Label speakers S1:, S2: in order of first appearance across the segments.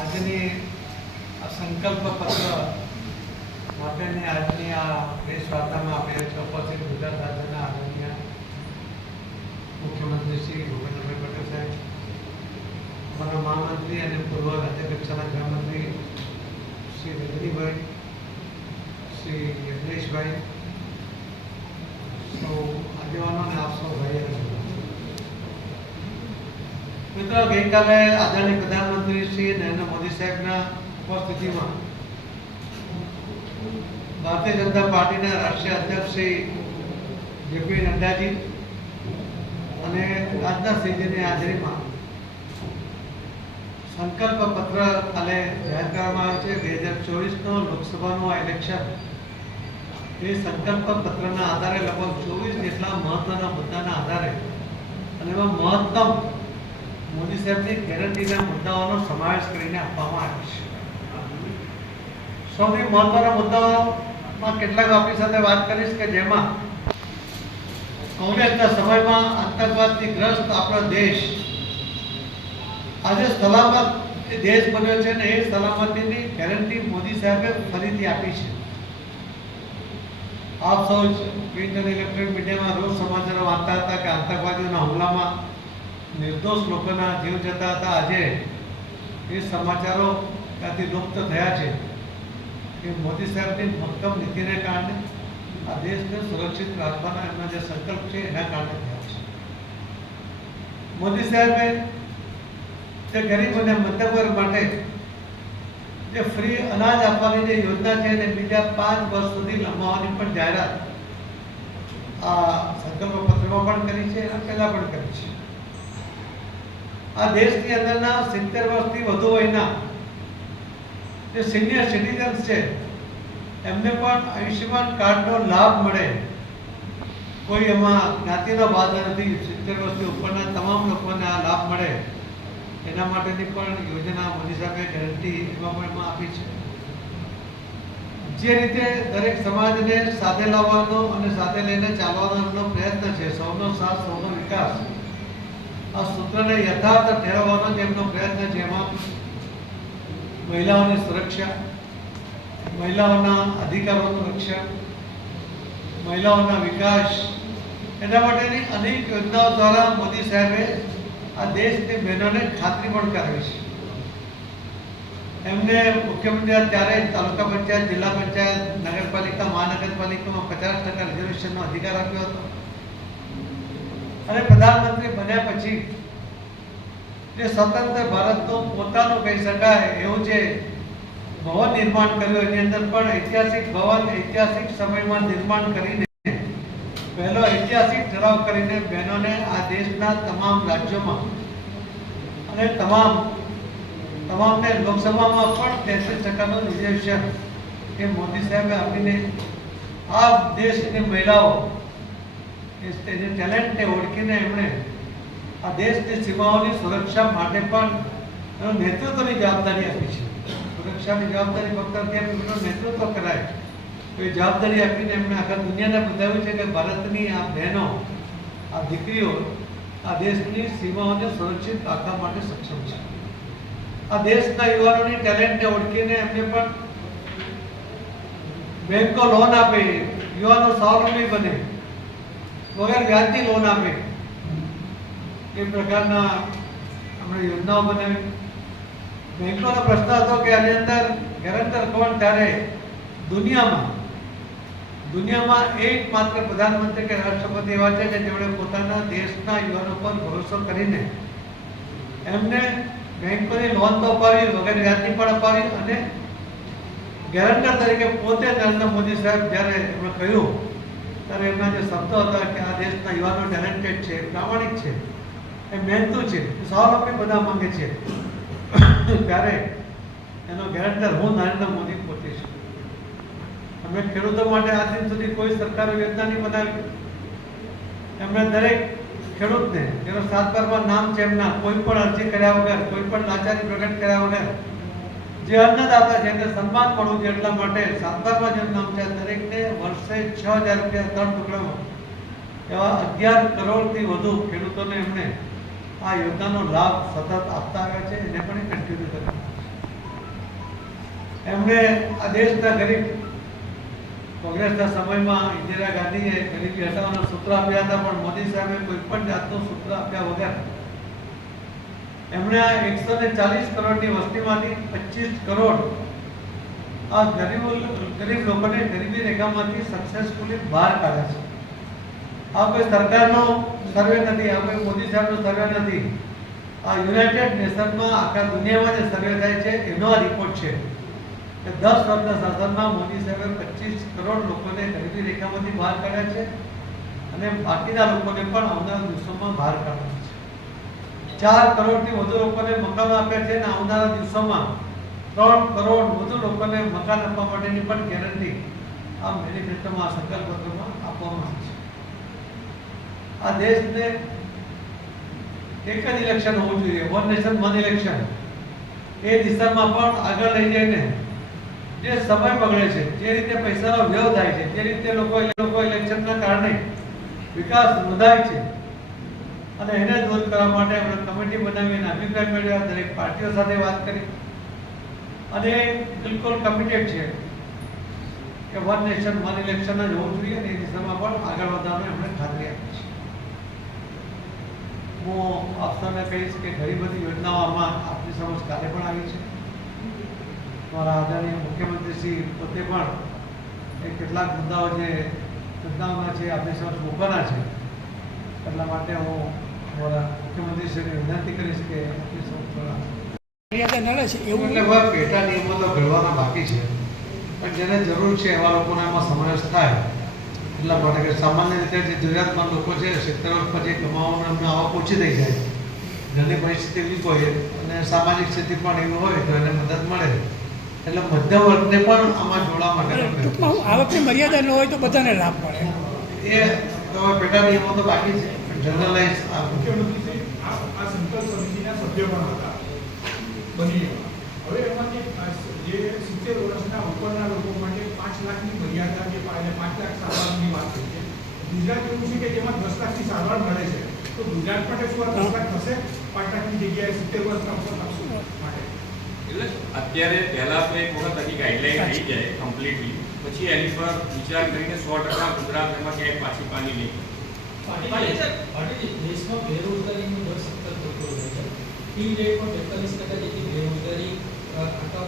S1: આજની આ સંકલ્પ પત્ર માટેની આજની આ પ્રેસ વાર્તામાં આપણે ઉપસ્થિત ગુજરાત રાજ્યના આદરણીય મુખ્યમંત્રી શ્રી ભૂપેન્દ્રભાઈ પટેલ સાહેબ, અમારા મહામંત્રી અને પૂર્વ રાજ્ય કક્ષાના ગૃહમંત્રી શ્રી રજનીભાઈ, શ્રી યજ્ઞેશભાઈ સૌ આગેવાનો અને આપ સૌ ભાઈઓ અને બહેનો. મિત્રો, ગઈકાલે આદરણીય પ્રધાનમંત્રી શ્રી નરેન્દ્ર મોદી સાહેબના ઉપસ્થિતિમાં ભારતીય જનતા પાર્ટીના રાષ્ટ્રીય અધ્યક્ષ શ્રી જેપી નડ્ડાજી અને રાજનાથસિંહજીની હાજરીમાં સંકલ્પ પત્ર કાલે જાહેર કરવામાં આવ્યો છે. બે હજાર ચોવીસનો લોકસભાનું આ ઇલેક્શન એ સંકલ્પ પત્રના આધારે લગભગ ચોવીસ જેટલા મહત્વના મુદ્દાના આધારે અને એમાં મહત્તમ મોદી સાહેબની ગેરંટીના મુદ્દાઓનો સમાવેશ કરીને આપવામાં આવ્યો છે. સૌથી મહત્વના મુદ્દાઓમાં કેટલાક આપણી સાથે વાત કરીશ કે જેમાં કોંગ્રેસના સમયમાં આતંકવાદથી ગ્રસ્ત આપણો દેશ આજે સલામત દેશ બન્યો છે ને એ સલામતીની ગેરંટી મોદી સાહેબે ફરીથી આપી છે. આપ સૌ ઇલેક્ટ્રોનિક મીડિયામાં રોજ સમાચારો વાંચતા હતા કે આતંકવાદીઓના હુમલામાં નિર્દોષ લોકોના જીવ જતા હતા આજે, એ સમાચારો ત્યાંથી લુપ્ત થયા છે. કે મોદી સાહેબની મક્કમ નીતિને કારણે આ દેશને સુરક્ષિત રાખવાના એમના જે સંકલ્પ છે, એના કારણે થયા છે. મોદી સાહેબે જે ગરીબ અને મધ્યવર્ગ માટે જે ફ્રી અનાજ આપવાની જે યોજના છે, એને બીજા પાંચ વર્ષ સુધી લંબાવવાની પણ જાહેરાત આ સંકલ્પ પત્રમાં પણ કરી છે એના પહેલાં પણ કરી છે. આ દેશની અંદરના સિત્તેર વર્ષથી વધુ વયના જે સિનિયર સિટીઝન્સ છે, એમને પણ આયુષ્યમાન કાર્ડનો લાભ મળે. કોઈ એમાં જ્ઞાતિનો બાદ નથી, સિત્તેર વર્ષથી ઉપરના તમામ લોકોને આ લાભ મળે. એના માટેની પણ યોજના મોદી સાહેબે ગેરંટી એમાં પણ આપી છે. જે રીતે દરેક સમાજને સાથે લાવવાનો અને સાથે લઈને ચાલવાનો પ્રયત્ન છે, સૌનો સાથ, સૌનો વિકાસ. આ સૂત્રને યથાર્થ ઠેરવવાનો જ એમનો પ્રયત્ન એમાં મહિલાઓની સુરક્ષા, મહિલાઓના અધિકારોનું રક્ષણ, મહિલાઓના વિકાસ એના માટેની અનેક યોજનાઓ દ્વારા મોદી સાહેબે આ દેશની બહેનોને ખાતરી પણ કરાવી છે. એમને મુખ્યમંત્રી ત્યારે તાલુકા પંચાયત, જિલ્લા પંચાયત, નગરપાલિકા, મહાનગરપાલિકામાં પચાસ ટકા રિઝર્વેશનનો અધિકાર આપ્યો હતો. અને પ્રધાનમંત્રી બન્યા પછી જે સ્વતંત્ર ભારતનું પોતાનું કહી શકાય, એવું જે ભવન નિર્માણ કર્યું, એની અંદર પણ ઐતિહાસિક ભવન ઐતિહાસિક સમયમાં નિર્માણ કરીને પહેલો ઐતિહાસિક ઠરાવ કરીને બહેનોને આ દેશના તમામ રાજ્યોમાં અને તમામ, તમામને લોકસભામાં પણ તેત્રીસ ટકાનું રિઝર્વેશન એ મોદી સાહેબે આપીને આ દેશની મહિલાઓ એ તેની ટેલેન્ટને ઓળખીને એમણે આ દેશની સીમાઓની સુરક્ષા માટે પણ એનું નેતૃત્વની જવાબદારી આપી છે. સુરક્ષાની જવાબદારી ફક્ત અત્યારે એમનું નેતૃત્વ કરાય. તો એ જવાબદારી આપીને એમણે આખા દુનિયાને બતાવ્યું છે કે ભારતની આ બહેનો, આ દીકરીઓ આ દેશની સીમાઓને સુરક્ષિત રાખવા માટે સક્ષમ છે. આ દેશના યુવાનોની ટેલેન્ટને ઓળખીને એમને પણ બેંકો લોન આપે, યુવાનો સ્વાવલંબી બને. વગર વ્યાજની લોન આપે. એ પ્રકારના આપણે યોજનાઓ બનાવી. બેંકોનો પ્રશ્ન હતો કે આની અંદર ગેરંટર કોણ ત્યારે દુનિયામાં. દુનિયામાં એક માત્ર પ્રધાનમંત્રી કે રાષ્ટ્રપતિ એવા છે કે જેમણે પોતાના દેશના યુવાનો પર ભરોસો કરીને એમને બેંકોની લોન તો અપાવી, વગર વ્યાજની પણ અપાવી અને ગેરંટર તરીકે પોતે નરેન્દ્ર મોદી સાહેબ જ્યારે એમણે કહ્યું ત્યારે એમના જે શબ્દો હતા કે આ દેશના યુવાનો ટેલેન્ટેડ છે પ્રામાણિક છે, એ મહેનતું છે સ્વાવલંબી બધા માંગે છે. ત્યારે એનો ગેરંટર હું નરેન્દ્ર મોદી પોતે છું. અમે ખેડૂતો માટે આજ દિન સુધી કોઈ સરકારે યોજના નહીં બનાવી. એમણે દરેક ખેડૂતને, જેનો સાત બારમાં નામ છે એમના, કોઈ પણ અરજી કર્યા વગર, કોઈ પણ લાચારી પ્રગટ કર્યા વગર જે અન્નદાતા છે એને સન્માન મળવું જોઈએ એટલા માટે સાત બારમાં નામ છે દરેકને વર્ષે છ હજાર રૂપિયા ત્રણ ટુકડામાં એવા અગિયાર કરોડથી વધુ ખેડૂતોને એમણે આ યોજનાનો લાભ સતત આપતા આવ્યા છે, એને પણ કન્ટિન્યુ કર્યો એમણે આ દેશના ગરીબ, કોંગ્રેસના સમયમાં ઇન્દિરા ગાંધીએ ગરીબી હટાવવાના સૂત્ર આપ્યા હતા, પણ મોદી સાહેબે કોઈ પણ જાતનું સૂત્ર આપ્યા વગર એમણે આ એકસો ને ચાલીસ કરોડની વસ્તીમાંથી પચીસ કરોડ આ ગરીબ ગરીબ લોકોને ગરીબી રેખામાંથી સક્સેસફુલી બહાર કાઢે છે. આ કોઈ સરકારનો સર્વે નથી, આ કોઈ મોદી સાહેબનો સર્વે નથી. આ યુનાઇટેડ નેશનમાં આખા દુનિયામાં જે સર્વે થાય છે, એનો આ રિપોર્ટ છે કે દસ વર્ષના શાસનમાં મોદી સાહેબે પચીસ કરોડ લોકોને ગરીબી રેખામાંથી બહાર કાઢ્યા છે અને બાકીના લોકોને પણ આવનારા દિવસોમાં બહાર કાઢ્યા છે. ચાર કરોડથી વધુ લોકોને મકાન આપ્યા છે અને આવનારા દિવસોમાં ત્રણ કરોડ વધુ લોકોને મકાન આપવા માટેની પણ ગેરંટી આ મેનિફેસ્ટોમાં, આ સંકલ્પપત્રમાં આપવામાં આવી છે. આ દેશને એક જ ઇલેક્શન હોવું જોઈએ વન નેશન વન ઇલેક્શન એ દિશામાં પણ આગળ લઈ જઈને જે સમય બગડે છે, જે રીતે પૈસાનો વ્યય થાય છે, જે રીતે લોકો લોકો ઇલેક્શનના કારણે વિકાસ નોંધાય છે અને એને દૂર કરવા માટે આપણે કમિટી બનાવીને અભિપ્રાય મેળવ્યા, દરેક પાર્ટીઓ સાથે વાત કરી. અને બિલકુલ કમિટેડ છે કે વન નેશન વન ઇલેક્શન જ હોવું જોઈએ અને એ દિશામાં પણ આગળ વધવાની અમને ખાતરી આપી છે. હું આપ સૌને કહીશ કે ઘણી બધી યોજનાઓમાં આપની સમક્ષ કાલે પણ આવી છે. મારા આદરણીય મુખ્યમંત્રી શ્રી પોતે પણ એ કેટલાક મુદ્દાઓ જે યોજનાઓમાં છે, આપની સમક્ષ મૂકવાના છે. એટલા માટે હું મારા મુખ્યમંત્રી શ્રીને વિનંતી કરીશ કે પેટા નિયમો તો ઘડવાના બાકી છે. પણ જેને જરૂર છે એવા લોકોને એમાં સમાવેશ થાય. એટલા માટે કે સામાન્ય રીતે જે જરૂરિયાતમંદ લોકો છે સિત્તેર વર્ષ પછી કમાવાનું એમને આવક ઓછી થઈ જાય. ઘરની પરિસ્થિતિ વીક હોય અને સામાજિક સ્થિતિ પણ એવી હોય તો એને મદદ મળે. એટલે મધ્યમ વર્ગને પણ આમાં જોડવા માટે આવકની મર્યાદા ન હોય તો બધાને લાભ મળે. એ પેટા નિયમો તો બાકી છે. જનરલાઇઝ આ
S2: મુખ્યમંત્રી આ આ સંકલ્પ સમિતિના સભ્ય પણ હતા. બની હવે એમાંથી જે સિત્તેર વર્ષના ઉપરના લોકો માટે પાંચ લાખની મર્યાદા જે પાંચ લાખ સારવારની વાત થઈ છે. ગુજરાત એવું છે કે જેમાં દસ લાખની સારવાર મળે છે. તો ગુજરાત માટે શું આ દસ લાખ થશે? પાંચ લાખની જગ્યાએ સિત્તેર વર્ષના ઉપર માટે. એટલે અત્યારે પહેલા તો એક વખત ગાઈડલાઈન જાય કમ્પ્લીટલી પછી એની પર વિચાર કરીને સો ટકા ગુજરાત એમાં ક્યાંય પાછી પાણી નહીં. દેશમાં બેરોજગારીનો દર સતત વધતો છે ટી રેટ બેતાલીસ ટકા જેટલી બેરોજગારી આખા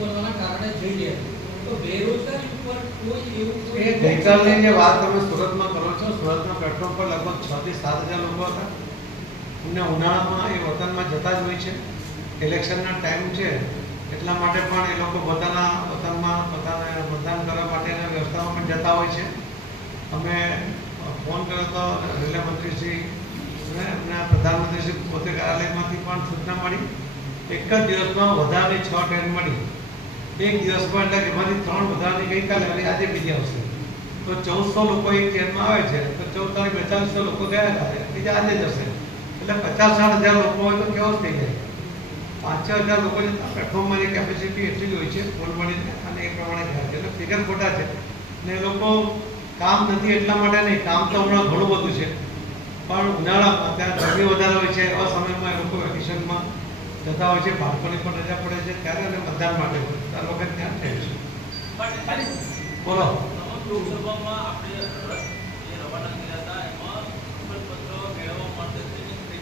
S2: પોતાના કારણે જઈ રહ્યા તો બેરોજગારી ઉપર કોઈ એવું સુરતમાં કરો છો, સુરતના પ્લેટફોર્મ પર લગભગ છ થી સાત હજાર લોકો હતા. અને ઉનાળામાં એ વતનમાં જતા જ હોય છે. ઇલેક્શનના ટાઈમ છે, એટલા માટે પણ એ લોકો પોતાના વતનમાં પોતાને મતદાન કરવા માટેના વ્યવસ્થામાં પણ જતા હોય છે. અમે ફોન કર્યો તો રેલવે મંત્રી શ્રી અને એમના પ્રધાનમંત્રી શ્રી પોતે કાર્યાલયમાંથી પણ સૂચના મળી. એક જ દિવસમાં વધારે છ ટ્રેન મળી. એક દિવસમાં એટલે એમાંથી ત્રણ વધારાની ગઈકાલે અને આજે બીજી આવશે. તો ચૌદસો લોકો એક ટ્રેનમાં આવે છે, તો ચૌદ તારીખ બેતાલીસો લોકો ગયા હતા બીજા આજે જશે એટલે પચાસ સાઠ હજાર લોકો હોય તો કેવો થઈ જાય. પાંચ છ હજાર લોકોની પ્લેટફોર્મમાં કેપેસિટી એટલી જ હોય છે ફૂલ મળીને અને એ પ્રમાણે જાય છે. એટલે ફિગર ખોટા છે. ને એ લોકો કામ નથી એટલા માટે નહીં કામ તો હમણાં ઘણું બધું છે. પણ ઉનાળામાં ત્યાં ગરમી વધારે હોય છે એવા સમયમાં એ લોકો વેકેશનમાં જતા હોય છે બાળકોની પણ રજા પડે છે ત્યારે અને મતદાન માટે તો વખત ત્યાં થાય છે. બોલો. લોકસભામાં આપણે રવાના કર્યા હતા એમાં પ્રમાણપત્ર મેળવવા માટે થઈને થઈ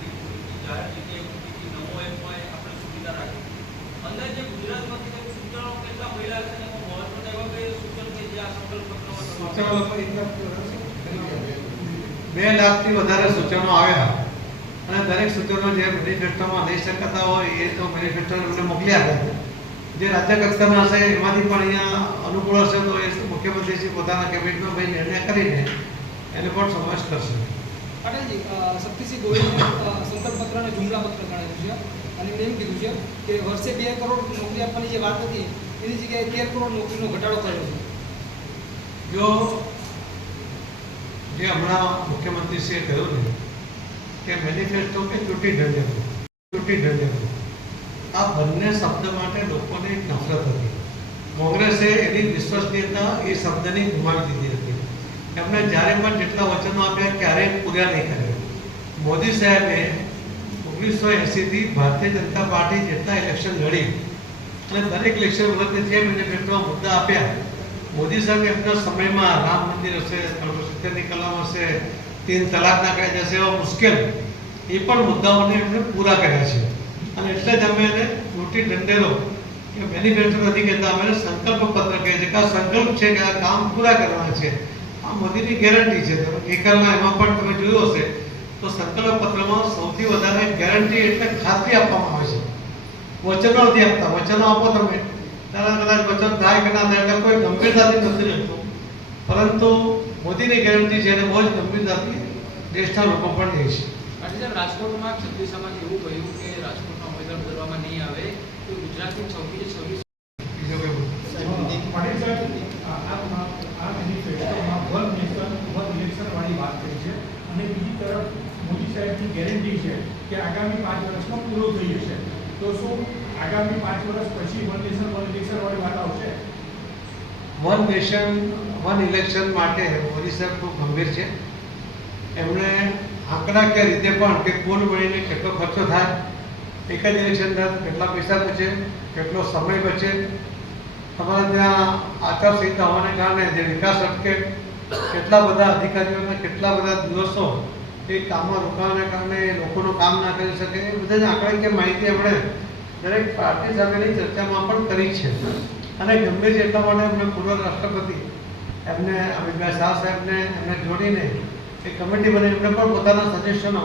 S2: જાહેર જગ્યાએ મૂકીથી નમો એપમાં આપણે સુવિધા રાખી અંદાજે ગુજરાતમાંથી કંઈક સૂચનો કેટલા મળ્યા છે અને એમાં મહત્વના એવા કઈ સૂચન કે જે આ પત્રમાં
S1: બે લાખથી વધારે સૂચનો આવ્યા. અને દરેક સૂચનો જે મેનિફેસ્ટોમાં લઈ શકાતા હોય એ તો મેનિફેસ્ટો એમને મોકલી આપે જે રાજ્ય કક્ષાના હશે એમાંથી પણ અહીંયા અનુકૂળ હશે તો એ મુખ્યમંત્રી શ્રી પોતાના કેબિનેટમાં ભાઈ નિર્ણય કરીને એને પણ સમાવેશ કરશે.
S2: પાટીલજી શક્તિસિંહ ગોહિલે અ, અને પત્રને જુમલા પત્ર ગણાવ્યું છે. અને એમણે એમ કીધું છે કે વર્ષે બે કરોડ નોકરી આપવાની જે વાત હતી એની જગ્યાએ તેર કરોડ નોકરીનો ઘટાડો કર્યો છે.
S1: જો જે હમણાં મુખ્યમંત્રીશ્રીએ કહ્યું ને કે મેનિફેસ્ટો કે ચૂંટી ઢંઢેરું ચૂંટી ઢંઢેરું આ બંને શબ્દ માટે લોકોને નફરત હતી. કોંગ્રેસે એની વિશ્વસનીયતા એ શબ્દની ગુમાવી દીધી હતી. એમણે જ્યારે પણ જેટલા વચનો આપ્યા ક્યારેય પૂરા નહીં કર્યા. મોદી સાહેબે ઓગણીસો એંસીથી ભારતીય જનતા પાર્ટી જેટલા ઇલેક્શન લડી અને દરેક ઇલેક્શન વખતે જે મેનિફેસ્ટોમાં મુદ્દા આપ્યા મોદી સાહેબ એમના સમયમાં રામ મંદિર હશે ત્રણસો સિત્તેરની કલમ હશે, તીન તલાકના કાયદા હશે, એવા મુશ્કેલ એ પણ મુદ્દાઓને એમણે પૂરા કર્યા છે. અને એટલે જ અમે એને મોટી દંડેલો કે મેનિફેસ્ટો નથી કહેતા, અમે સંકલ્પ પત્ર કહે છે કે આ સંકલ્પ છે કે આ કામ પૂરા કરવાના છે. આ મોદીની ગેરંટી છે. તમે ગઈકાલના એમાં પણ તમે જોયું હશે, તો સંકલ્પ પત્રમાં સૌથી વધારે ગેરંટી એટલે ખાતરી આપવામાં આવે છે. વચનો નથી આપતા. વચનો આપો તમે. ત્યારે કદાચ બચત થાય કે ના થાય એટલે કોઈ ગંભીરતાથી નથી લેતું પરંતુ મોદીની ગેરંટી છે અને બહુ જ ગંભીરતાથી દેશના લોકો પણ લે છે.
S2: રાજકોટમાં ક્ષત્રિય છત્રીસામાં એવું કહ્યું કે રાજકોટમાં ઉમેદવાર બદલવામાં નહીં આવે? તો ગુજરાતની છવ્વીસ છવ્વીસ અને બીજી તરફ મોદી સાહેબની ગેરંટી છે કે આગામી પાંચ વર્ષમાં પૂરો થઈ જશે. તો શું આગામી પાંચ વર્ષ પછી વન નેશન, વન ઇલેક્શન વાળી વાત આવશે?
S1: વન નેશન, વન ઇલેક્શન માટે મોદી સાહેબ ખૂબ ગંભીર છે. એમણે આંકડાકીય રીતે પણ કે કુલ મળીને કેટલો ખર્ચો થાય, એક જ ઇલેક્શન થાય કેટલા પૈસા બચે, કેટલો સમય બચે, તમારે ત્યાં આચારસંહિતા હોવાને કારણે જે વિકાસ અટકે, કેટલા બધા અધિકારીઓના કેટલા બધા દિવસો એ કામમાં રોકાવાને કારણે લોકોનું કામ ના કરી શકે, એ બધા આંકડાકીય માહિતી એમણે દરેક પાર્ટી સાથેની ચર્ચામાં પણ કરી છે. અને ગંભીર છે એટલા માટે એમને પૂર્વ રાષ્ટ્રપતિ એમને અમિતભાઈ શાહ સાહેબને એમને જોડીને એક કમિટી બની એમને પણ પોતાના સજેશનો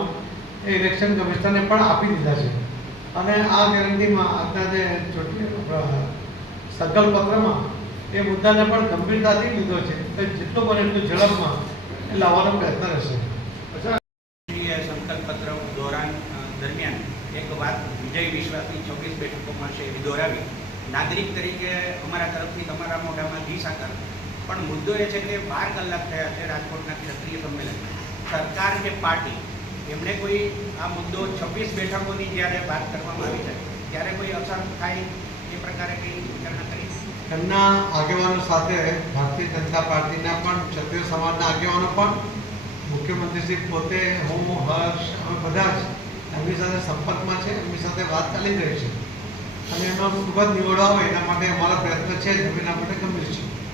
S1: એ ઇલેક્શન કમિશનરને પણ આપી દીધા છે. અને આ ગેરંટીમાં આજના જે ચૂંટણી અ, પત્રમાં એ મુદ્દાને પણ ગંભીરતાથી લીધો છે. તો જેટલું બને એટલું ઝડપમાં એ લાવવાનો પ્રયત્ન રહેશે
S2: રાષ્ટ્રીય સંકલ્પ પત્ર દોરાન અ, દરમિયાન એક વાત વિજય વિશ્વાસની ચોવીસ બેઠકો મળશે એવી દોરાવી નાગરિક તરીકે અમારા તરફથી તમારા મોઢામાં ઘી સાકર પણ મુદ્દો એ છે કે બાર કલાક થયા છે રાજકોટના ક્ષત્રિય સંમેલન. સરકાર કે પાર્ટી? એમને કોઈ આ મુદ્દો છવ્વીસ બેઠકોની જ્યારે વાત કરવામાં આવી છે, ત્યારે કોઈ અસર થાય એ પ્રકારે કંઈ વિચારણા કરી?
S1: તેમના આગેવાનો સાથે ભારતીય જનતા પાર્ટીના પણ, ક્ષત્રિય સમાજના આગેવાનો પણ મુખ્યમંત્રીશ્રી પોતે, હું, હર્ષ, અમે બધા જ એમની સાથે સંપર્કમાં છે, એમની સાથે વાત ચાલી રહી છે. અને એમાં ખૂબ જ નિવડો હોય એના માટે અમારા પ્રયત્ન છે, એના માટે ગંભીર છે.